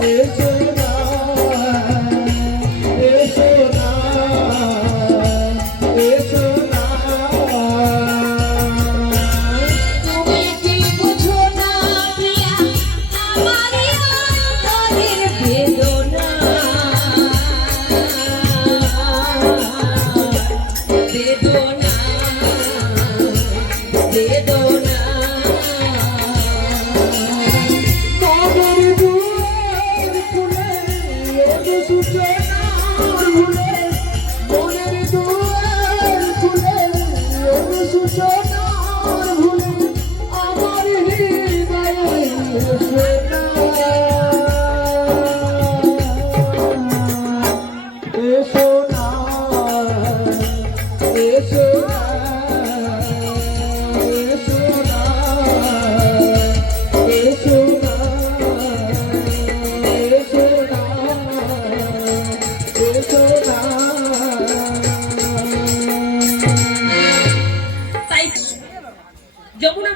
嗯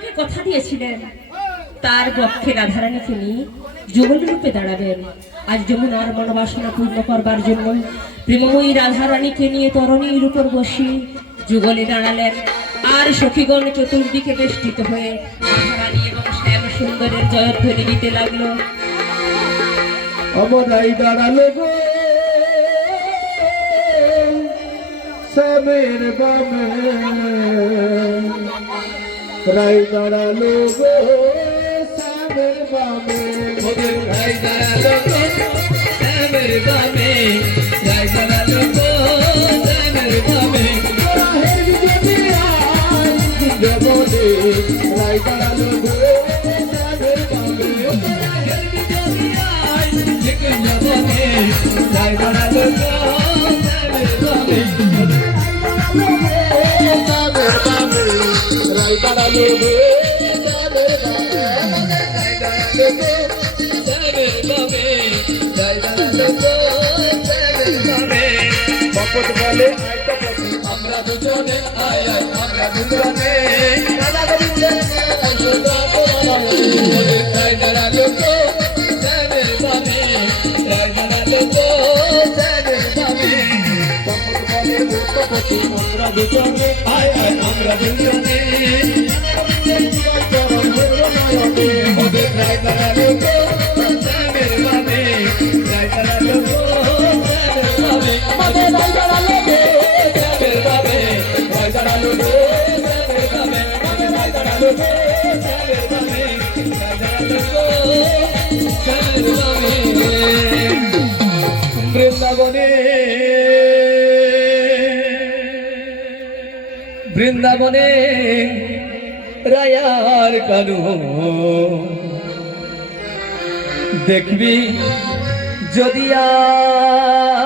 যমুনাকে কথা দিয়েছিলেন। তার পক্ষে রাধারানীকে নিয়ে যুগল রূপে দাঁড়াবেন। আজ যমুনার মনোবাসনা পূর্ণ করবার জন্য প্রেমময়ী রাধারানীকে নিয়ে তরণীর উপর বসি যুগলে দাঁড়ালেন। আর সখীগণ চতুর্দিকে বেষ্টিত হয়ে রাধারানী এবং শ্যাম সুন্দরের জয়ধ্বনি দিতে লাগল। গো। শ্যামের রাই দাঁড়াল গো শ্যামের বামে। ওদের রাই দাঁড়াল গো শ্যামের বামে। রাই দাঁড়াল গো শ্যামের বামে। রাহের যদি রাই দাঁড়াল গো শ্যামের বামে। রাহের রাই দাঁড়াল গো বকত বলে আমরা দুজনে আয় আমরা দুজনে রাধা গোবিন্দে ওদের রাই বৃন্দাবনে বৃন্দাবনে রায়ার কানু। দেখবি যদি আর